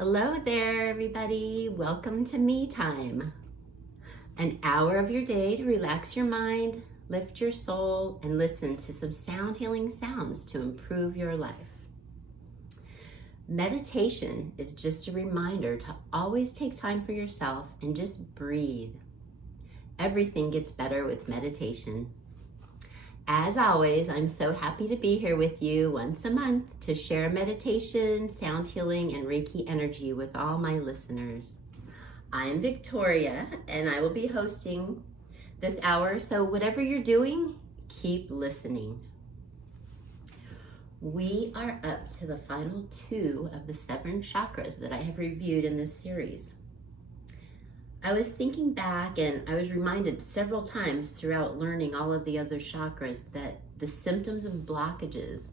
Hello there, everybody. Welcome to Me Time. An hour of your day to relax your mind, lift your soul, and listen to some sound healing sounds to improve your life. Meditation is just a reminder to always take time for yourself and just breathe. Everything gets better with meditation. As always, I'm so happy to be here with you once a month to share meditation, sound healing, and Reiki energy with all my listeners. I'm Victoria, and I will be hosting this hour, so whatever you're doing, keep listening. We are up to the final 2 of the 7 chakras that I have reviewed in this series. I was thinking back and I was reminded several times throughout learning all of the other chakras that the symptoms of blockages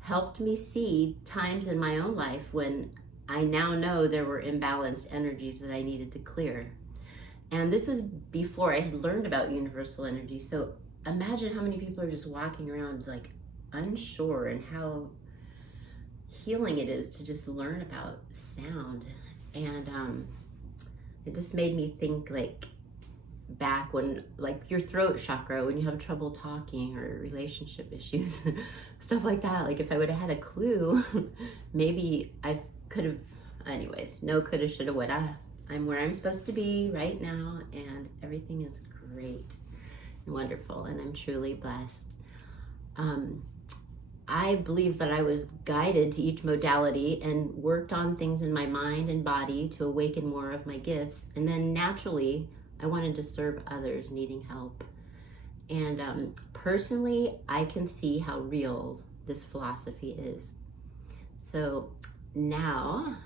helped me see times in my own life when I now know there were imbalanced energies that I needed to clear. And this was before I had learned about universal energy. So imagine how many people are just walking around like unsure, and how healing it is to just learn about sound. And it just made me think like back when, like your throat chakra, when you have trouble talking or relationship issues, stuff like that. Like if I would have had a clue, maybe I could have, anyways, no coulda, shoulda, woulda. I'm where I'm supposed to be right now, and everything is great and wonderful, and I'm truly blessed. I believe that I was guided to each modality and worked on things in my mind and body to awaken more of my gifts. And then naturally, I wanted to serve others needing help. And personally, I can see how real this philosophy is. So now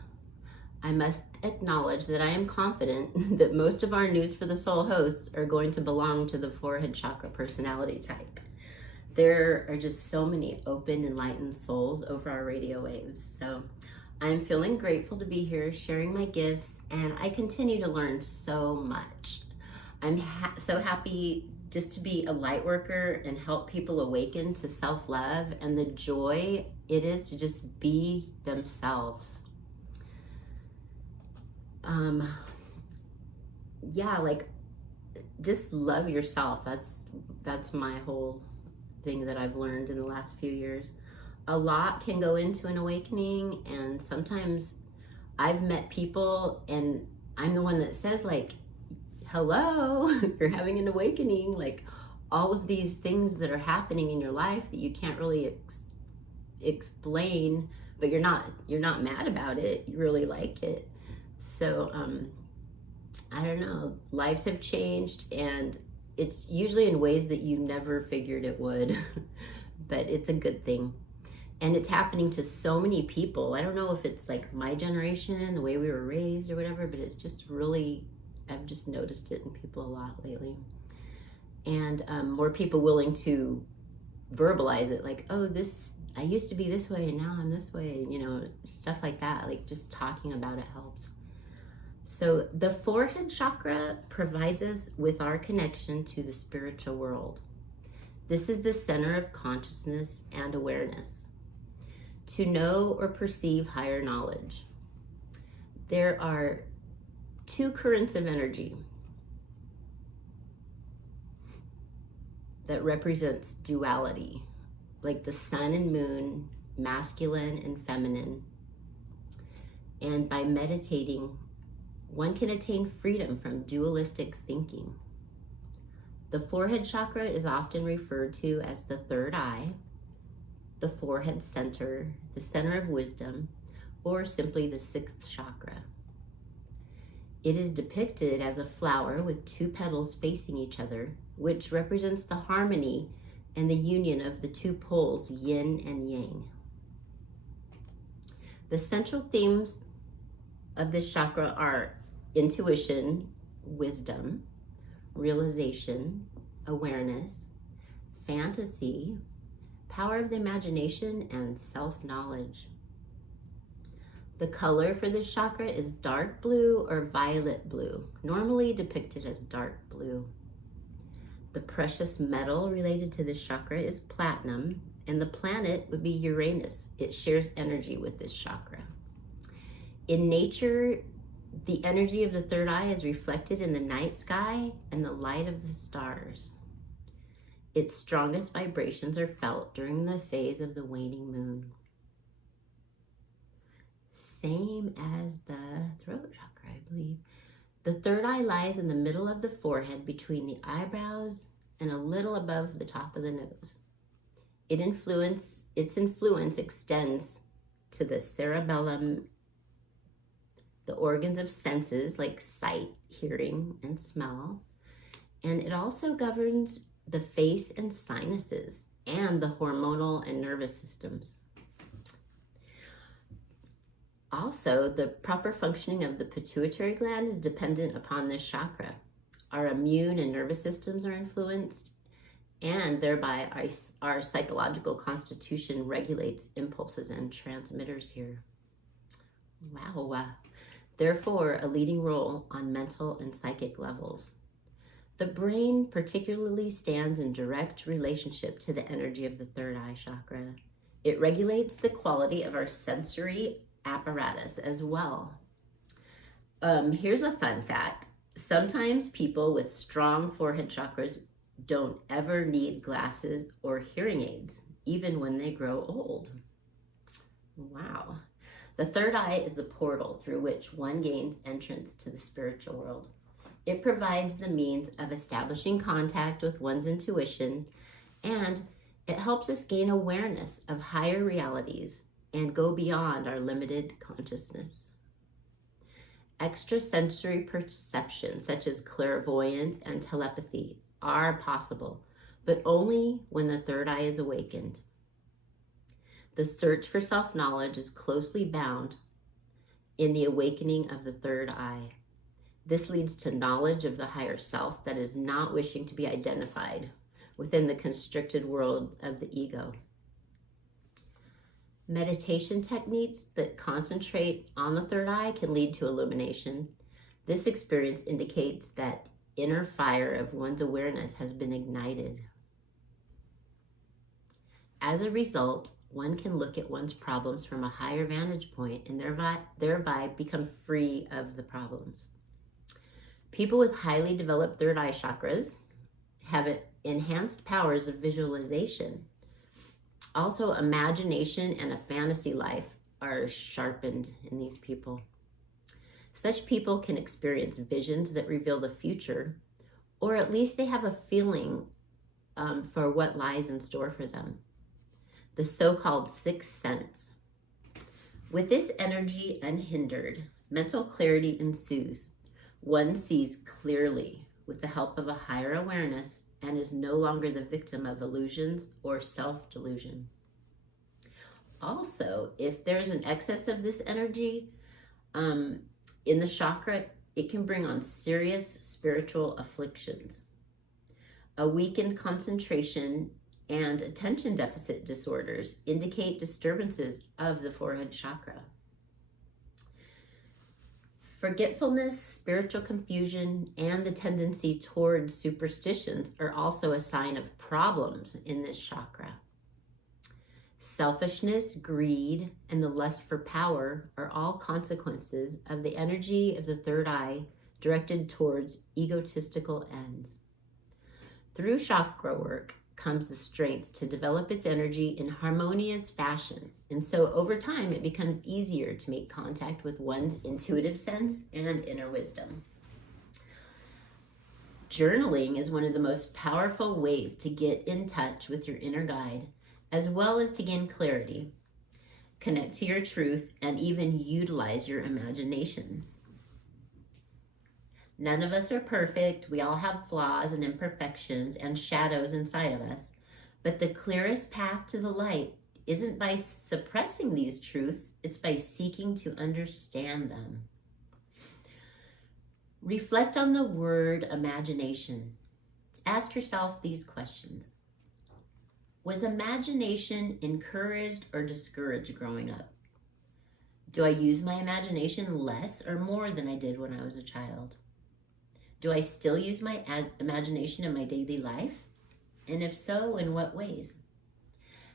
I must acknowledge that I am confident that most of our News for the Soul hosts are going to belong to the forehead chakra personality type. There are just so many open, enlightened souls over our radio waves. So I'm feeling grateful to be here sharing my gifts, and I continue to learn so much. I'm so happy just to be a light worker and help people awaken to self-love and the joy it is to just be themselves. Yeah, like just love yourself. That's my whole thing that I've learned in the last few years. A lot can go into an awakening, and sometimes I've met people and I'm the one that says like, hello, you're having an awakening. Like all of these things that are happening in your life that you can't really explain, but you're not mad about it. You really like it. So I don't know, lives have changed, and it's usually in ways that you never figured it would, but it's a good thing. And it's happening to so many people. I don't know if it's like my generation, the way we were raised or whatever, but it's just really, I've just noticed it in people a lot lately. And more people willing to verbalize it, like, oh, I used to be this way and now I'm this way, you know, stuff like that. Like just talking about it helps. So the forehead chakra provides us with our connection to the spiritual world. This is the center of consciousness and awareness, to know or perceive higher knowledge. There are 2 currents of energy that represents duality, like the sun and moon, masculine and feminine. And by meditating, one can attain freedom from dualistic thinking. The forehead chakra is often referred to as the third eye, the forehead center, the center of wisdom, or simply the 6th chakra. It is depicted as a flower with 2 petals facing each other, which represents the harmony and the union of the 2 poles, yin and yang. The central themes of this chakra are intuition, wisdom, realization, awareness, fantasy, power of the imagination, and self-knowledge. The color for this chakra is dark blue or violet blue, normally depicted as dark blue. The precious metal related to this chakra is platinum, and the planet would be Uranus. It shares energy with this chakra. In nature, the energy of the third eye is reflected in the night sky and the light of the stars. Its strongest vibrations are felt during the phase of the waning moon. Same as the throat chakra, I believe. The third eye lies in the middle of the forehead between the eyebrows and a little above the top of the nose. Its influence extends to the cerebellum, the organs of senses like sight, hearing, and smell. And it also governs the face and sinuses and the hormonal and nervous systems. Also, the proper functioning of the pituitary gland is dependent upon this chakra. Our immune and nervous systems are influenced, and thereby our psychological constitution regulates impulses and transmitters here. Wow. Therefore, a leading role on mental and psychic levels. The brain particularly stands in direct relationship to the energy of the third eye chakra. It regulates the quality of our sensory apparatus as well. Here's a fun fact. Sometimes people with strong forehead chakras don't ever need glasses or hearing aids, even when they grow old. Wow. The third eye is the portal through which one gains entrance to the spiritual world. It provides the means of establishing contact with one's intuition, and it helps us gain awareness of higher realities and go beyond our limited consciousness. Extrasensory perception, such as clairvoyance and telepathy, are possible, but only when the third eye is awakened. The search for self-knowledge is closely bound in the awakening of the third eye. This leads to knowledge of the higher self that is not wishing to be identified within the constricted world of the ego. Meditation techniques that concentrate on the third eye can lead to illumination. This experience indicates that inner fire of one's awareness has been ignited. As a result, one can look at one's problems from a higher vantage point and thereby become free of the problems. People with highly developed third eye chakras have enhanced powers of visualization. Also, imagination and a fantasy life are sharpened in these people. Such people can experience visions that reveal the future, or at least they have a feeling for what lies in store for them. The so-called sixth sense. With this energy unhindered, mental clarity ensues. One sees clearly with the help of a higher awareness and is no longer the victim of illusions or self-delusion. Also, if there's an excess of this energy in the chakra, it can bring on serious spiritual afflictions. A weakened concentration and attention deficit disorders indicate disturbances of the forehead chakra. Forgetfulness, spiritual confusion, and the tendency towards superstitions are also a sign of problems in this chakra. Selfishness, greed, and the lust for power are all consequences of the energy of the third eye directed towards egotistical ends. Through chakra work comes the strength to develop its energy in harmonious fashion. And so over time, it becomes easier to make contact with one's intuitive sense and inner wisdom. Journaling is one of the most powerful ways to get in touch with your inner guide, as well as to gain clarity, connect to your truth, and even utilize your imagination. None of us are perfect. We all have flaws and imperfections and shadows inside of us. But the clearest path to the light isn't by suppressing these truths, it's by seeking to understand them. Reflect on the word imagination. Ask yourself these questions. Was imagination encouraged or discouraged growing up? Do I use my imagination less or more than I did when I was a child? Do I still use my imagination in my daily life? And if so, in what ways?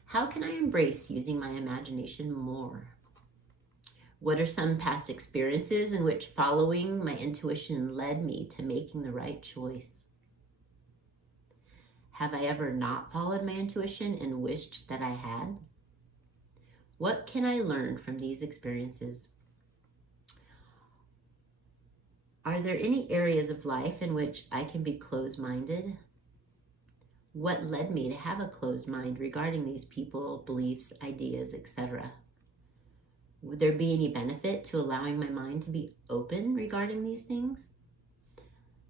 How can I embrace using my imagination more? What are some past experiences in which following my intuition led me to making the right choice? Have I ever not followed my intuition and wished that I had? What can I learn from these experiences? Are there any areas of life in which I can be closed-minded? What led me to have a closed mind regarding these people, beliefs, ideas, etc.? Would there be any benefit to allowing my mind to be open regarding these things?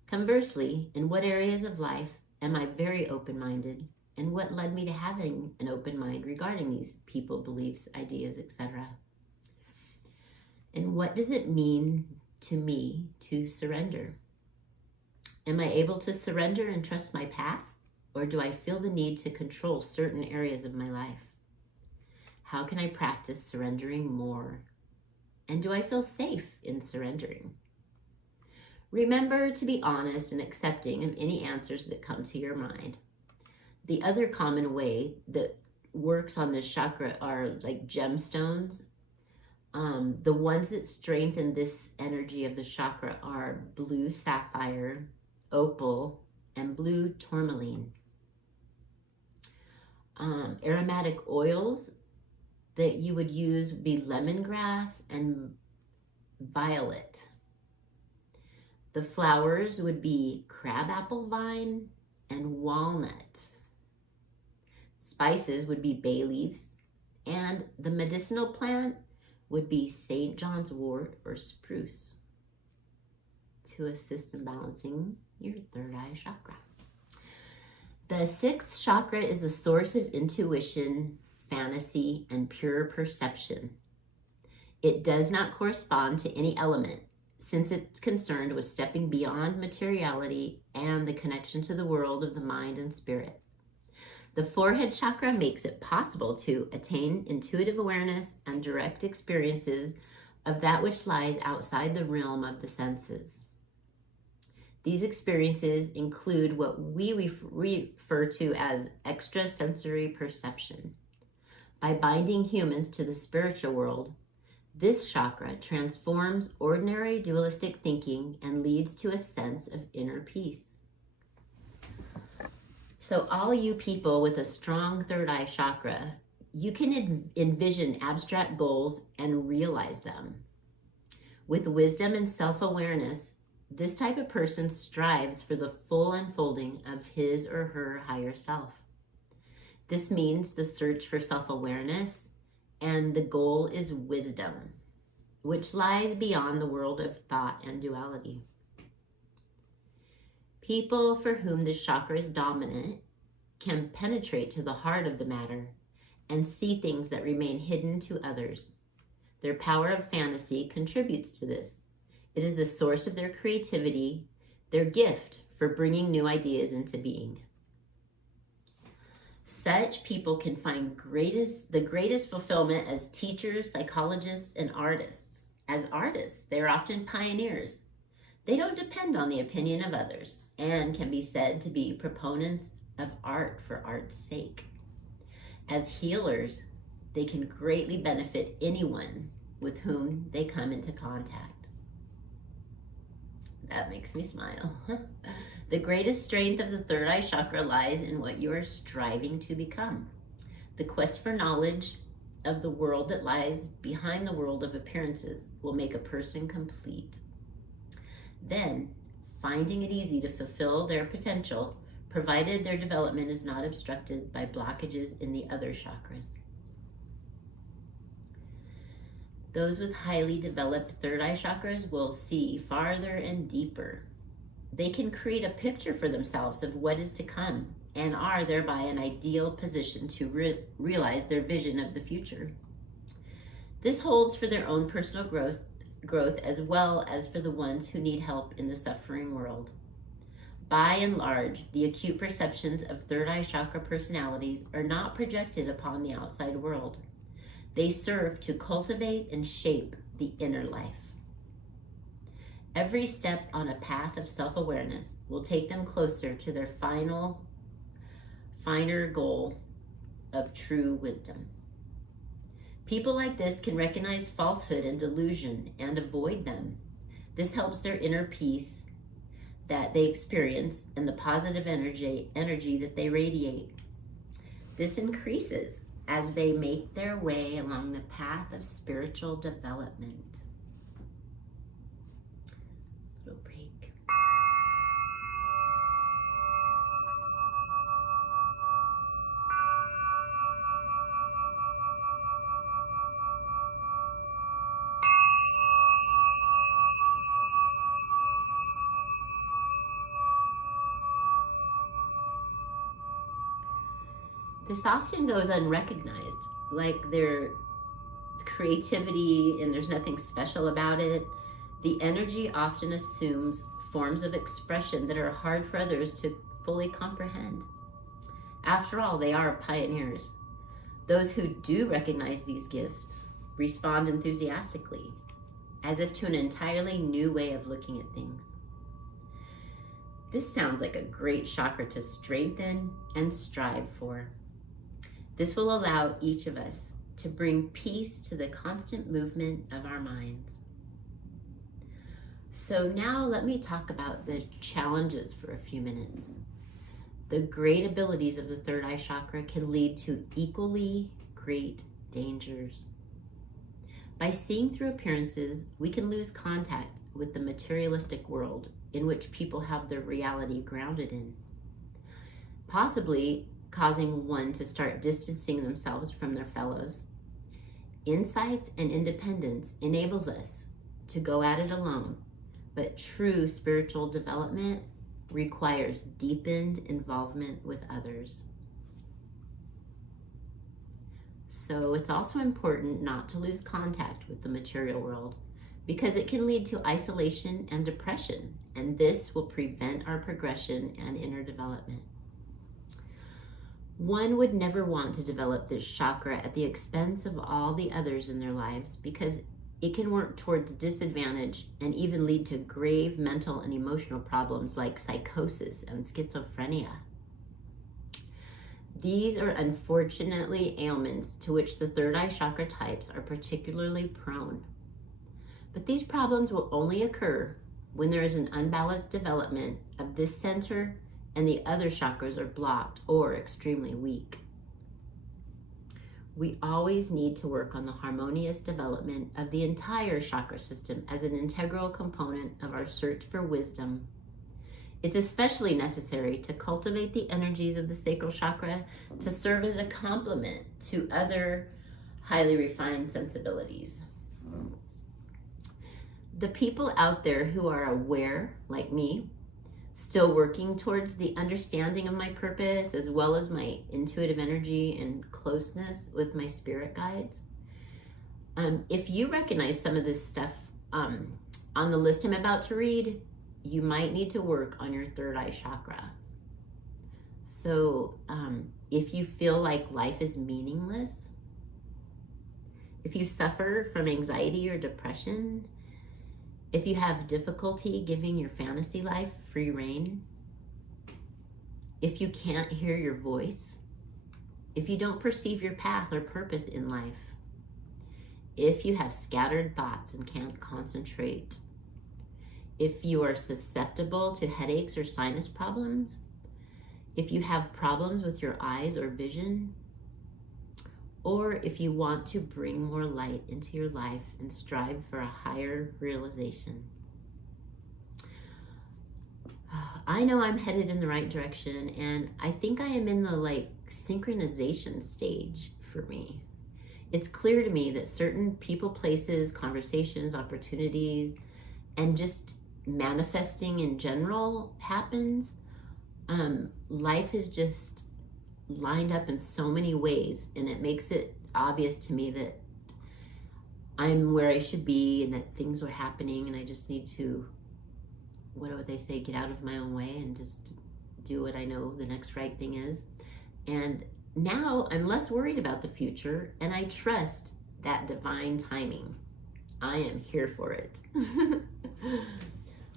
Conversely, in what areas of life am I very open-minded, and what led me to having an open mind regarding these people, beliefs, ideas, etc.? And what does it mean to me to surrender? Am I able to surrender and trust my path, or do I feel the need to control certain areas of my life? How can I practice surrendering more? And do I feel safe in surrendering? Remember to be honest and accepting of any answers that come to your mind. The other common way that works on this chakra are like gemstones. The ones that strengthen this energy of the chakra are blue sapphire, opal, and blue tourmaline. Aromatic oils that you would use would be lemongrass and violet. The flowers would be crabapple vine and walnut. Spices would be bay leaves, and the medicinal plant would be St. John's wort or spruce to assist in balancing your third eye chakra. The sixth chakra is the source of intuition, fantasy, and pure perception. It does not correspond to any element, since it's concerned with stepping beyond materiality and the connection to the world of the mind and spirit. The forehead chakra makes it possible to attain intuitive awareness and direct experiences of that which lies outside the realm of the senses. These experiences include what we refer to as extrasensory perception. By binding humans to the spiritual world, this chakra transforms ordinary dualistic thinking and leads to a sense of inner peace. So all you people with a strong third eye chakra, you can envision abstract goals and realize them. With wisdom and self-awareness, this type of person strives for the full unfolding of his or her higher self. This means the search for self-awareness, and the goal is wisdom, which lies beyond the world of thought and duality. People for whom this chakra is dominant can penetrate to the heart of the matter and see things that remain hidden to others. Their power of fantasy contributes to this. It is the source of their creativity, their gift for bringing new ideas into being. Such people can find the greatest fulfillment as teachers, psychologists, and artists. As artists, they are often pioneers. They don't depend on the opinion of others and can be said to be proponents of art for art's sake. As healers, they can greatly benefit anyone with whom they come into contact. That makes me smile. The greatest strength of the third eye chakra lies in what you are striving to become. The quest for knowledge of the world that lies behind the world of appearances will make a person complete. Then, finding it easy to fulfill their potential, provided their development is not obstructed by blockages in the other chakras. Those with highly developed third eye chakras will see farther and deeper. They can create a picture for themselves of what is to come and are thereby in an ideal position to realize their vision of the future. This holds for their own personal growth as well as for the ones who need help in the suffering world. By and large, the acute perceptions of third eye chakra personalities are not projected upon the outside world. They serve to cultivate and shape the inner life. Every step on a path of self-awareness will take them closer to their finer goal of true wisdom. People like this can recognize falsehood and delusion and avoid them. This helps their inner peace that they experience and the positive energy that they radiate. This increases as they make their way along the path of spiritual development. Little break. This often goes unrecognized, like their creativity and there's nothing special about it. The energy often assumes forms of expression that are hard for others to fully comprehend. After all, they are pioneers. Those who do recognize these gifts respond enthusiastically, as if to an entirely new way of looking at things. This sounds like a great chakra to strengthen and strive for. This will allow each of us to bring peace to the constant movement of our minds. So now let me talk about the challenges for a few minutes. The great abilities of the third eye chakra can lead to equally great dangers. By seeing through appearances, we can lose contact with the materialistic world in which people have their reality grounded in, possibly causing one to start distancing themselves from their fellows. Insights and independence enables us to go at it alone, but true spiritual development requires deepened involvement with others. So it's also important not to lose contact with the material world because it can lead to isolation and depression, and this will prevent our progression and inner development. One would never want to develop this chakra at the expense of all the others in their lives because it can work towards disadvantage and even lead to grave mental and emotional problems like psychosis and schizophrenia. These are unfortunately ailments to which the third eye chakra types are particularly prone. But these problems will only occur when there is an unbalanced development of this center and the other chakras are blocked or extremely weak. We always need to work on the harmonious development of the entire chakra system as an integral component of our search for wisdom. It's especially necessary to cultivate the energies of the sacral chakra to serve as a complement to other highly refined sensibilities. The people out there who are aware, like me, still working towards the understanding of my purpose as well as my intuitive energy and closeness with my spirit guides. If you recognize some of this stuff on the list I'm about to read, you might need to work on your third eye chakra. So if you feel like life is meaningless, if you suffer from anxiety or depression, if you have difficulty giving your fantasy life free rein, if you can't hear your voice, if you don't perceive your path or purpose in life, if you have scattered thoughts and can't concentrate, if you are susceptible to headaches or sinus problems, if you have problems with your eyes or vision, or if you want to bring more light into your life and strive for a higher realization. I know I'm headed in the right direction, and I think I am in the synchronization stage for me. It's clear to me that certain people, places, conversations, opportunities, and just manifesting in general happens. Life is just lined up in so many ways, and it makes it obvious to me that I'm where I should be and that things are happening, and I just need to, what would they say, get out of my own way and just do what I know the next right thing is. And now I'm less worried about the future, and I trust that divine timing. I am here for it.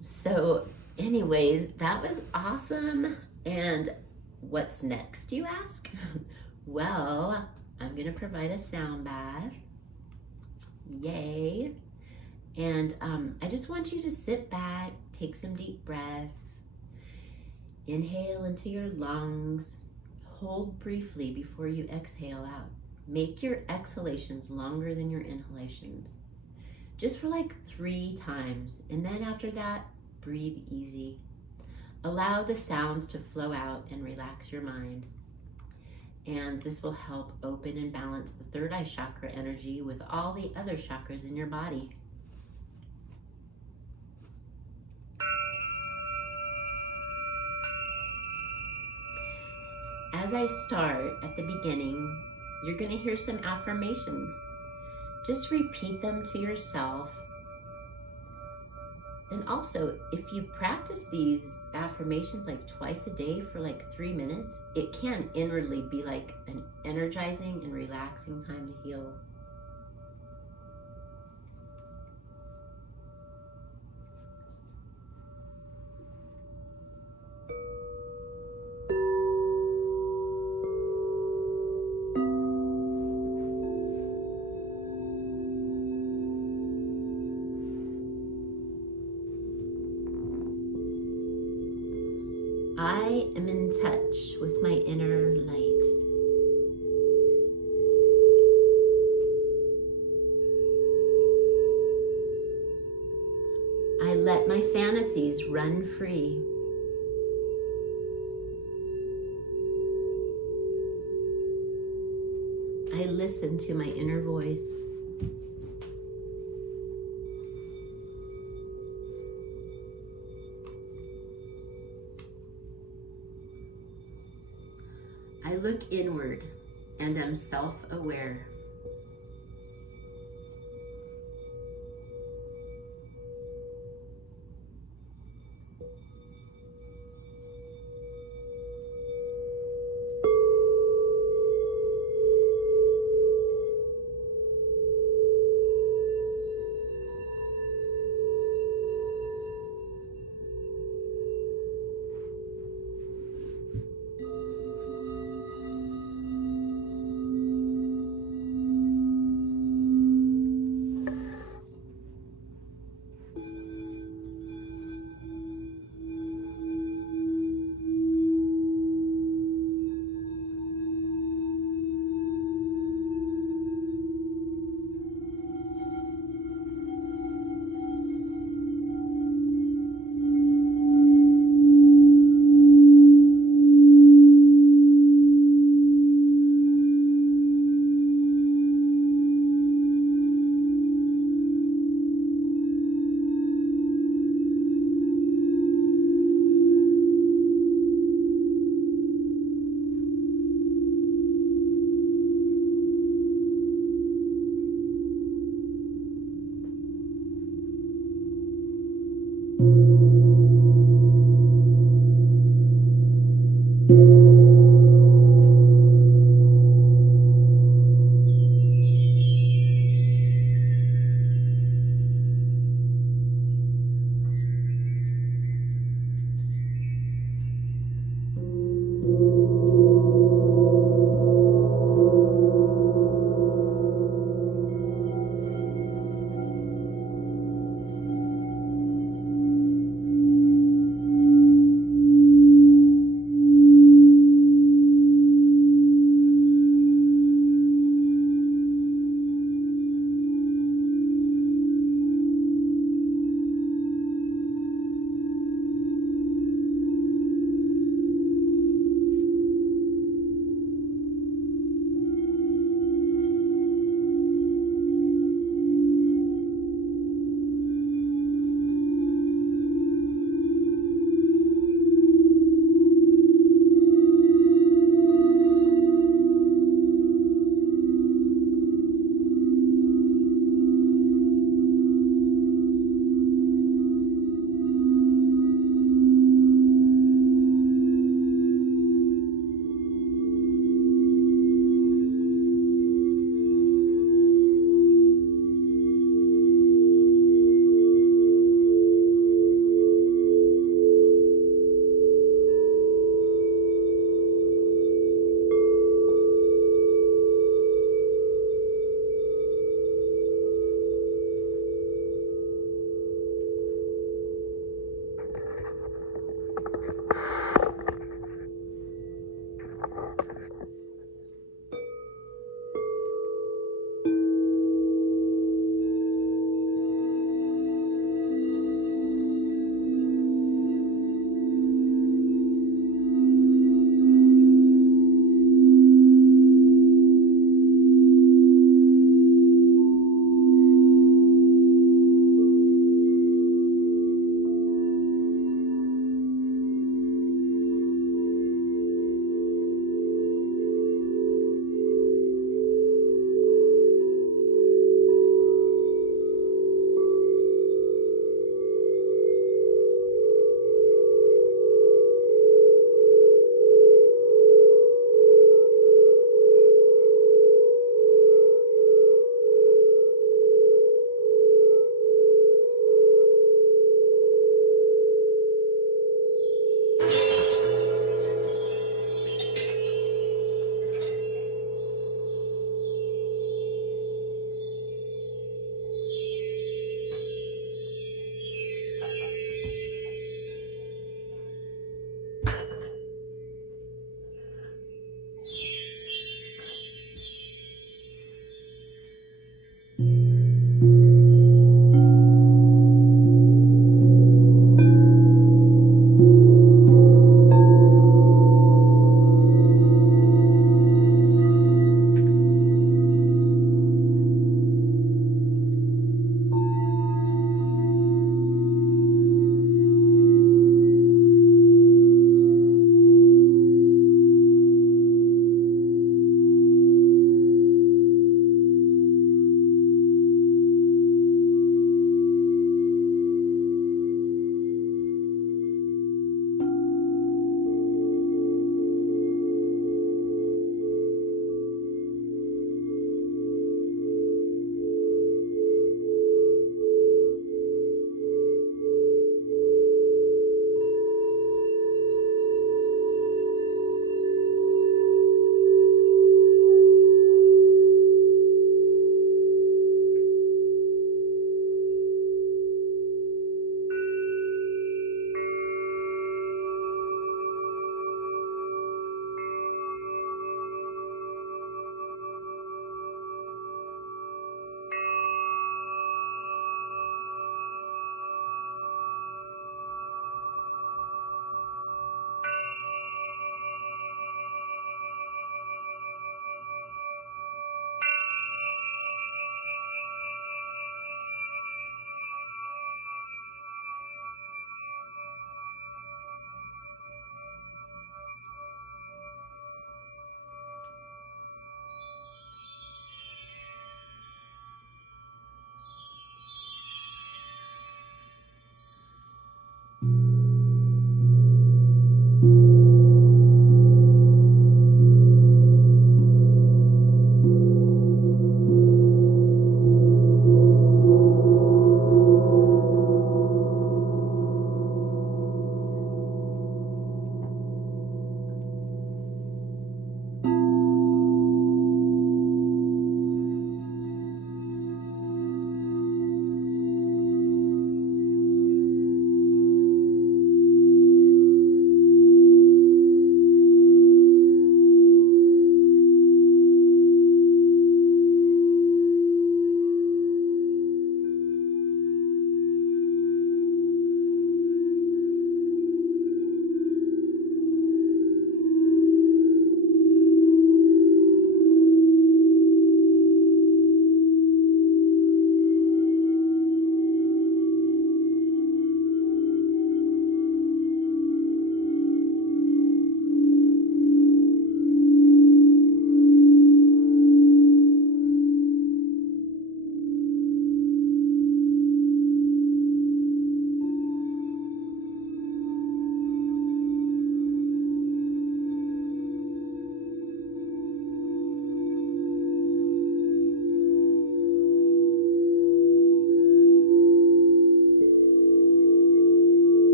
So anyways, that was awesome. And what's next, you ask? Well, I'm gonna provide a sound bath Yay. And I just want you to sit back, take some deep breaths, inhale into your lungs, hold briefly before you exhale out. Make your exhalations longer than your inhalations, just for like 3 times. And then after that, breathe easy. Allow the sounds to flow out and relax your mind. And this will help open and balance the third eye chakra energy with all the other chakras in your body. As I start at the beginning, you're going to hear some affirmations. Just repeat them to yourself. And also, if you practice these affirmations like twice a day for like 3 minutes, it can inwardly be like an energizing and relaxing time to heal. I am in touch with my inner light. I let my fantasies run free. I listen to my inner voice. I look inward and am self-aware.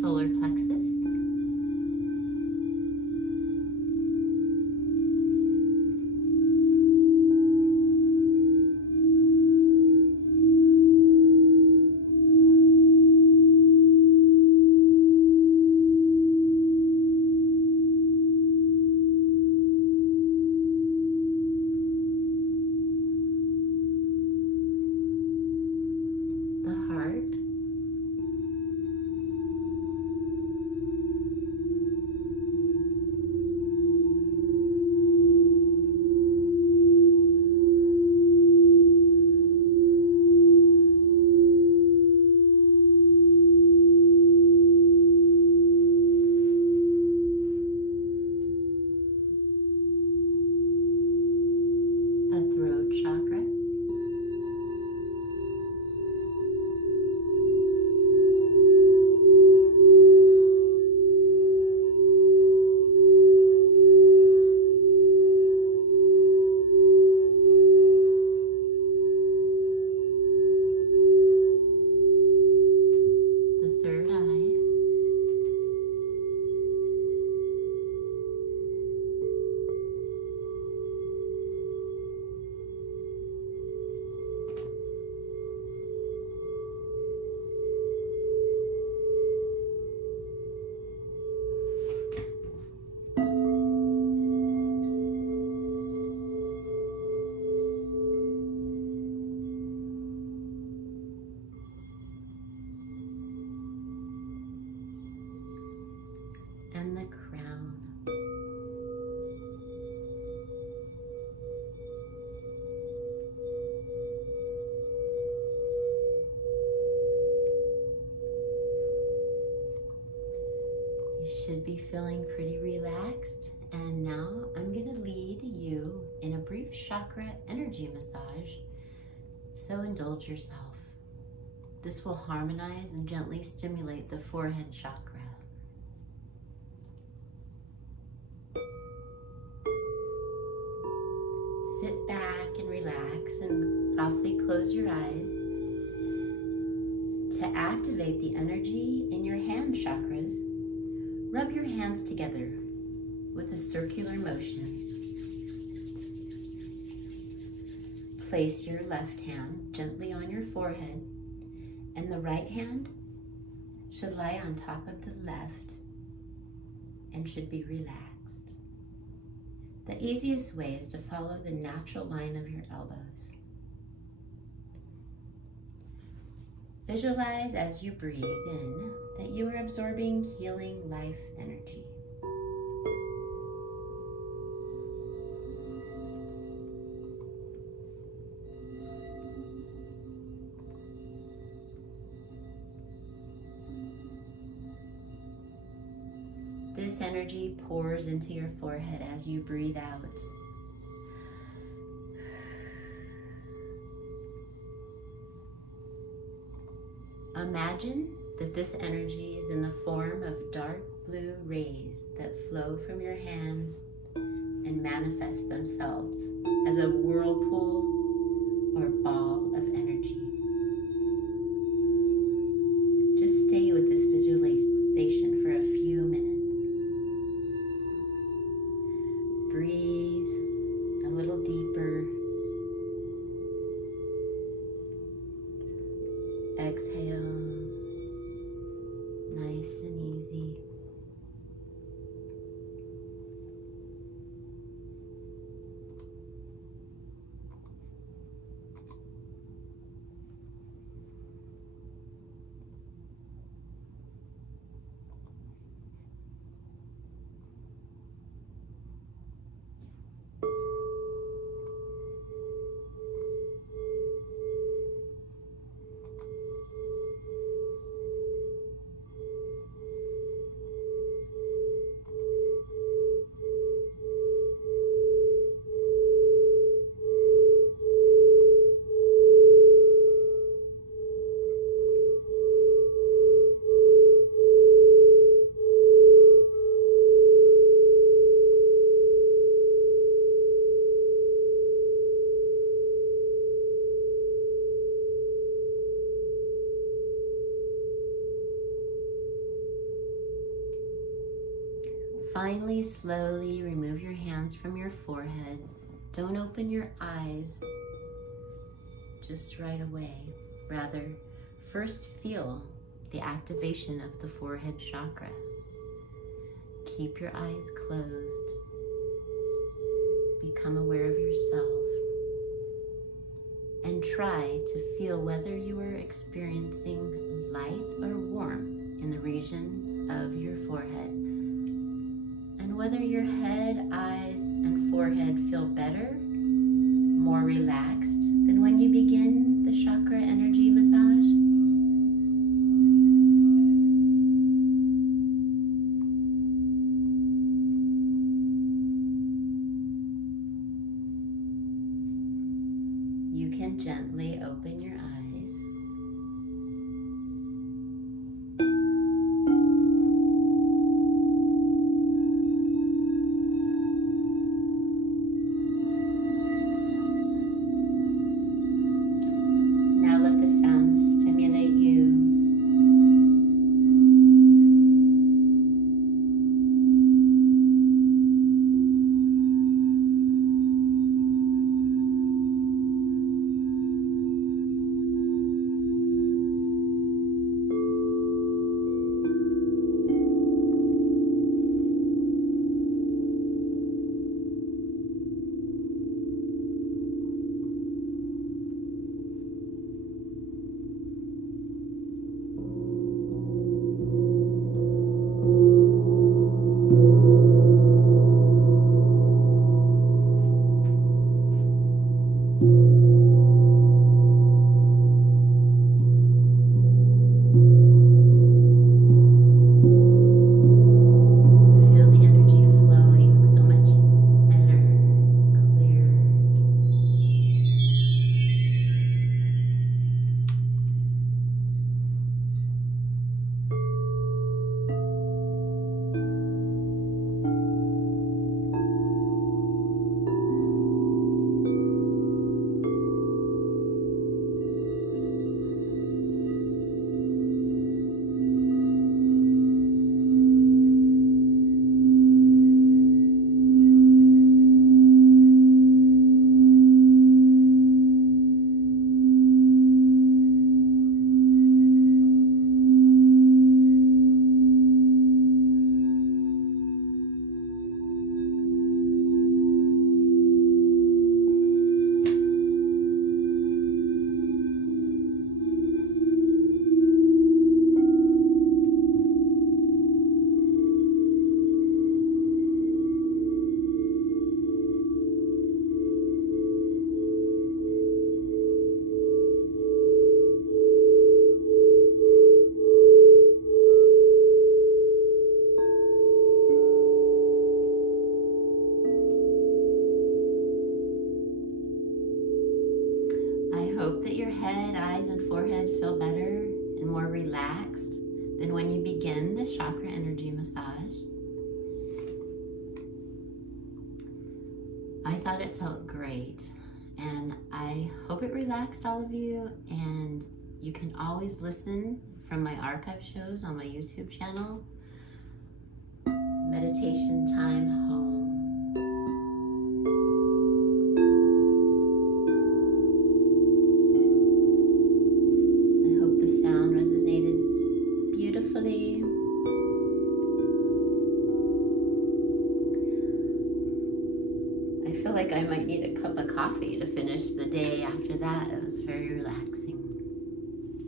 solar plexus. Chakra, the third eye, and the crown. You should be feeling pretty relaxed, and now I'm going to lead you in a brief chakra energy massage, so indulge yourself. This will harmonize and gently stimulate the forehead chakra. Sit back and relax and softly close your eyes. To activate the energy in your hand chakras, rub your hands together with a circular motion. Place your left hand gently on your forehead, and the right hand should lie on top of the left and should be relaxed. The easiest way is to follow the natural line of your elbows. Visualize as you breathe in that you are absorbing healing life energy. This energy pours into your forehead as you breathe out. Imagine that this energy is in the form of dark blue rays that flow from your hands and manifest themselves as a whirlpool or ball of energy. Just stay with this visualization for a few minutes. Breathe a little deeper. Exhale, nice and easy. finally, slowly remove your hands from your forehead. Don't open your eyes just right away. Rather, first feel the activation of the forehead chakra. Keep your eyes closed. Become aware of yourself. And try to feel whether you are experiencing light or warmth in the region of your forehead, and whether your head, eyes, and forehead feel better, more relaxed than when you begin the chakra energy massage. You can gently open your eyes. Now let the sound stimulate you. Feel the energy flowing so much better, clearer. Hope that your head, eyes, and forehead feel better and more relaxed than when you begin the chakra energy massage. I thought it felt great, and I hope it relaxed all of you, and you can always listen from my archive shows on my YouTube channel. Meditation Time Home. Beautifully. I feel like I might need a cup of coffee to finish the day after that. It was very relaxing.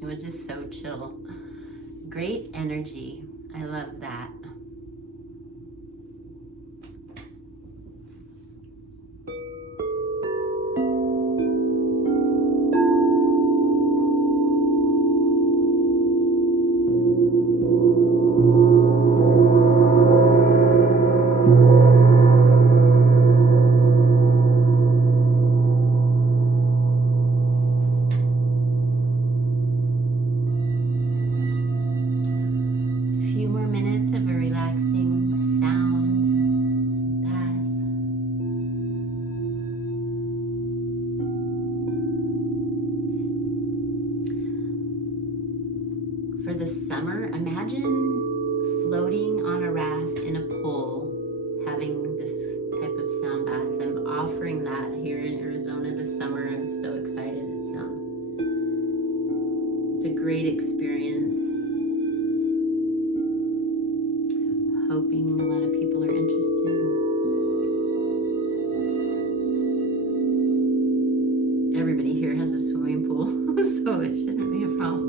It was just so chill. Great energy. I love that. For the summer, imagine floating on a raft in a pool great experience. Hoping a lot of people are interested. Everybody here has a swimming pool, so it shouldn't be a problem.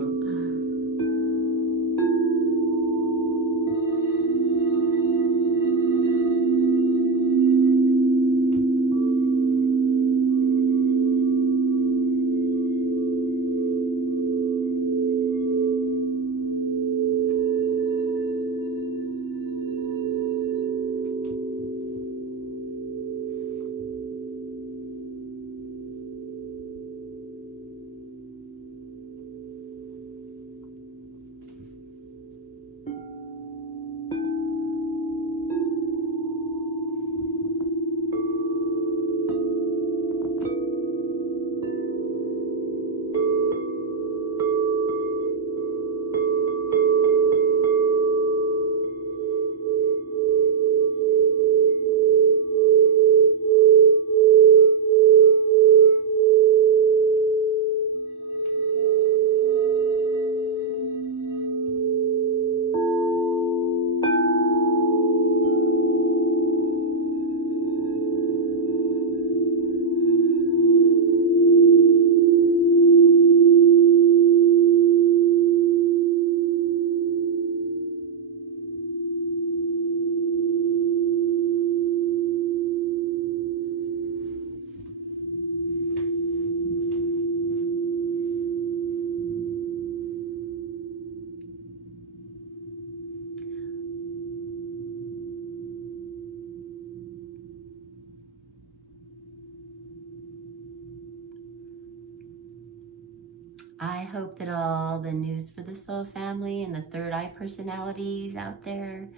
I hope that all the news for the soul family and the third eye personalities out there,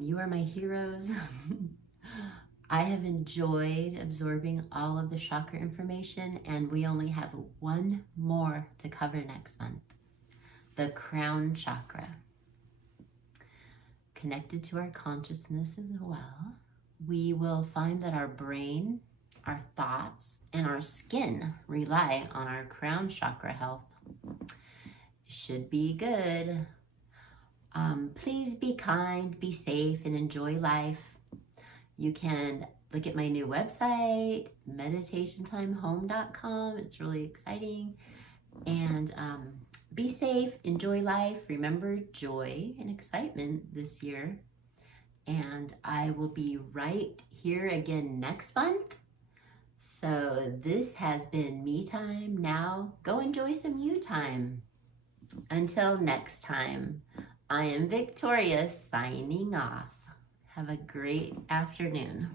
you are my heroes. I have enjoyed absorbing all of the chakra information, and we only have one more to cover next month. The crown chakra. Connected to our consciousness as well, we will find that our brain, our thoughts, and our skin rely on our crown chakra health. Should be good. Please be kind, be safe, and enjoy life. You can look at my new website, meditationtimehome.com. It's really exciting. And be safe, enjoy life. Remember joy and excitement this year. And I will be right here again next month. So this has been me time. Now go enjoy some you time. Until next time, I am Victoria signing off. Have a great afternoon.